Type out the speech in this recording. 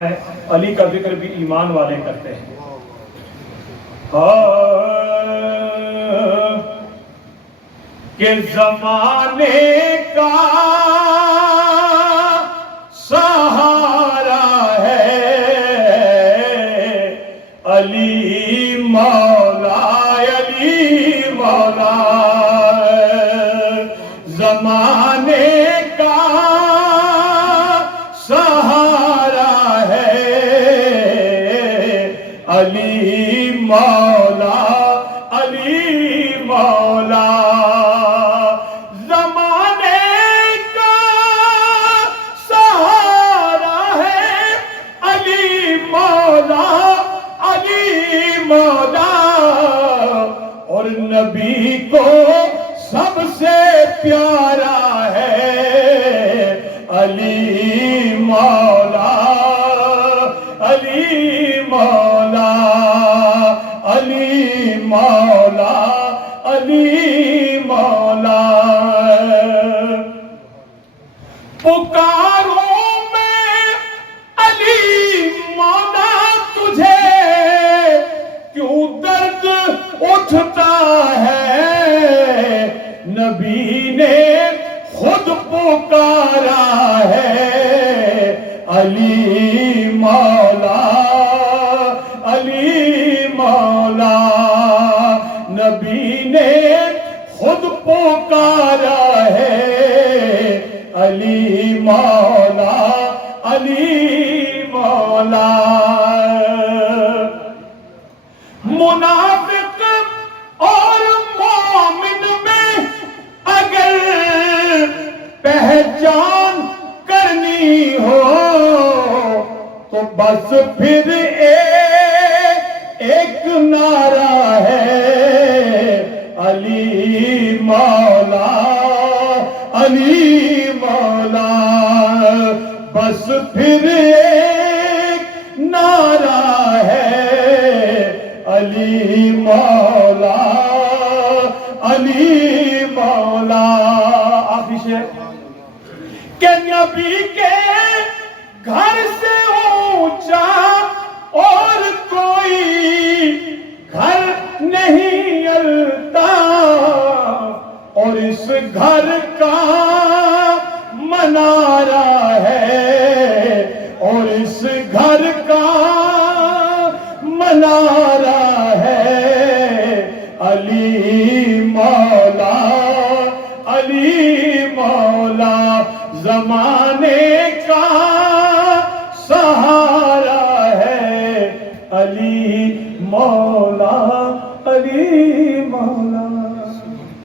علی کا ذکر بھی ایمان والے کرتے ہیں۔ کہ زمانے کا سہارا ہے علی مولا، علی مولا زمانے کا سہارا ہے علی مولا، علی مولا زمانے کا سہارا ہے علی مولا، علی مولا اور نبی کو سب سے پیارا ہے علی مولا، علی مولا، علی مولا، علی مولا پکاروں میں علی مولا تجھے، کیوں درد اٹھتا ہے؟ نبی نے خود پکارا ہے علی مولا، علی مولا نبی نے خود پکارا ہے علی مولا، علی مولا منافق اور مومن میں اگر پہچان کرنی ہو تو بس پھر ایک نعرہ ہے علی مولا، علی مولا بس پھر ایک نعرہ ہے علی مولا، علی مولا آخری شعر کہ نبی کے گھر سے اونچا اور کوئی گھر نہیں الطاف، اور اس گھر کا منارہ ہے، اور اس گھر کا منارہ ہے علی مولا، علی مولا زمانے کا سہارا ہے علی مولا، علی مولا۔